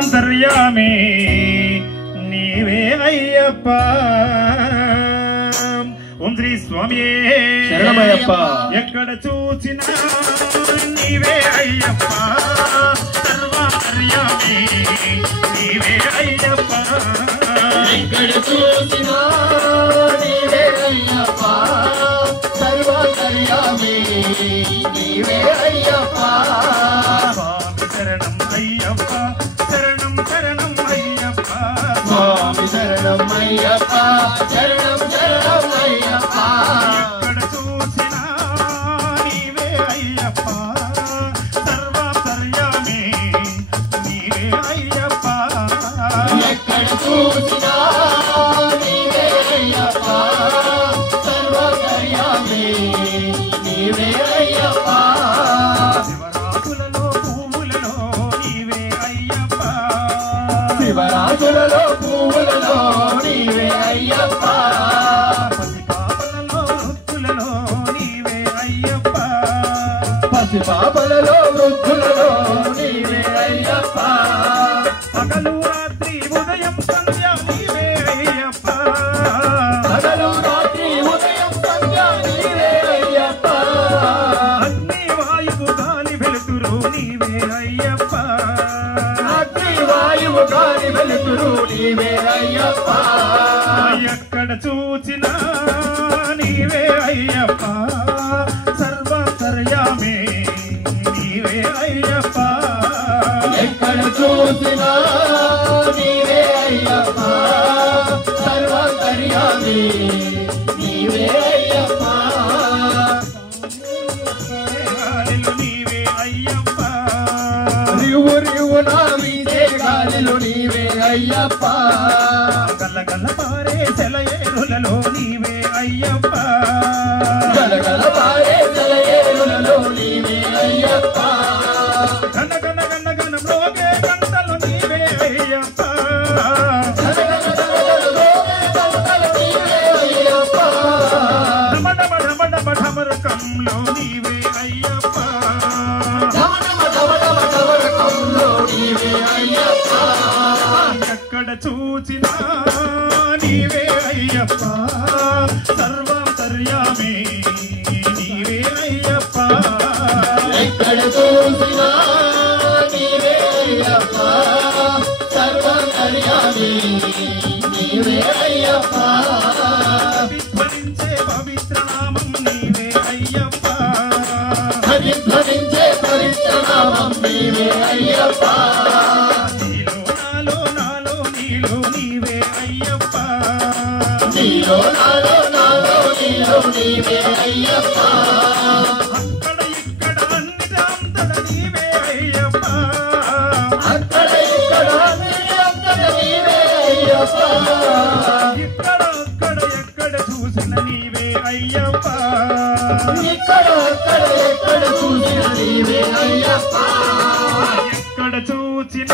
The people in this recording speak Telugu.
సర్వాంతర్యామి నీవే అయ్యప్ప. ఓం శ్రీ స్వామియే శరణమయ్యప్ప. ఎక్కడ చూసినా నీవే అయ్యప్ప, సర్వాంతర్యామి నీవే అయ్యప్ప. ఎక్కడ చూసినా నీవే అయ్యప్ప, సర్వాంతర్యామి నీవే అయ్యప్ప. స్వామి శరణం అయ్యప్ప, శరణం శరణం అయ్యప్ప. స్వామి శరణం అయ్యప్ప, శరణం శరణం అయ్యప్ప. ఎక్కడ చూసినా నీవే అయ్యప్ప, సర్వాంతర్యామి నీవే అయ్యప్ప. ఎక్కడ చూసినా నీవే అయ్యప్ప, సర్వాంతర్యామి నీవే అయ్యప్ప. శివరాత్రులలో పువ్వులలో నీవే అయ్యప్ప, శివరాత్రులలో పువ్వులలో నీవే అయ్యప్ప. పసిపాపలలో వృద్ధులలో నీవే అయ్యప్ప, పసిపాపలలో వృద్ధులలో నీవే అయ్యప్ప. పగలు రాత్రి ఉదయం సంధ్య నీవే అయ్యప్ప, పగలు రాత్రి ఉదయం సంధ్య నీవే అయ్యప్ప. అగ్ని వాయువు గాలి వెలుతురు నీవే అయ్యప్ప, అగ్ని వాయువు గాలి వెలుతురు నీవే అయ్యప్ప. ఎక్కడ చూసినా నీవే అయ్యప్ప, సర్వాంతర్యామి నీవే అయ్యప్ప. ఎక్కడ చూసినా నీవే అయ్యప్ప, సర్వాంతర్యామి నీవే అయ్యప్ప. గాలిలో నీవే అయ్యప్ప, రివ్వు రివ్వున వీచే గాలిలో నీవే అయ్యప్ప. గలగల పారే సెలయేరులలో నీవే అయ్యప్ప, గలగల పారే సెలయేరులలో నీవే అయ్యప్ప. గన గన గన గన మ్రోగే గంటలు నీవే అయ్యప్ప, ఢమ ఢమ ఢమ ఢమ ఢమరకంలో నీవే అయ్యప్ప. ఎక్కడ చూసినా నీవే అయ్యప్ప, సర్వాంతర్యామి నీవే అయ్యప్ప. ఎక్కడ చూసినా నీవే అయ్యప్ప, సర్వాంతర్యామి నీవే అయ్యప్ప. విధ్వనించే పవిత్ర నామం నీవే అయ్యప్ప, ధ్వనించే పవిత్ర నామం నీవే అయ్యప్ప. నీలో నాలో నాలో నీలో నీవే అయ్యప్ప, నీలో నాలో నాలో నీలో నీవే అయ్యప్ప. అక్కడ ఇక్కడ అన్నిటి అంతట నీవే అయ్యప్ప, అక్కడ ఇక్కడ అంతట నీవే అయ్యప్ప. ఇక్కడ అక్కడ ఎక్కడ చూసిన నీవే అయ్యప్ప, ఇక్కడ అక్కడ ఎక్కడ చూసిన నీవే అయ్యప్ప. ఎక్కడ చూసిన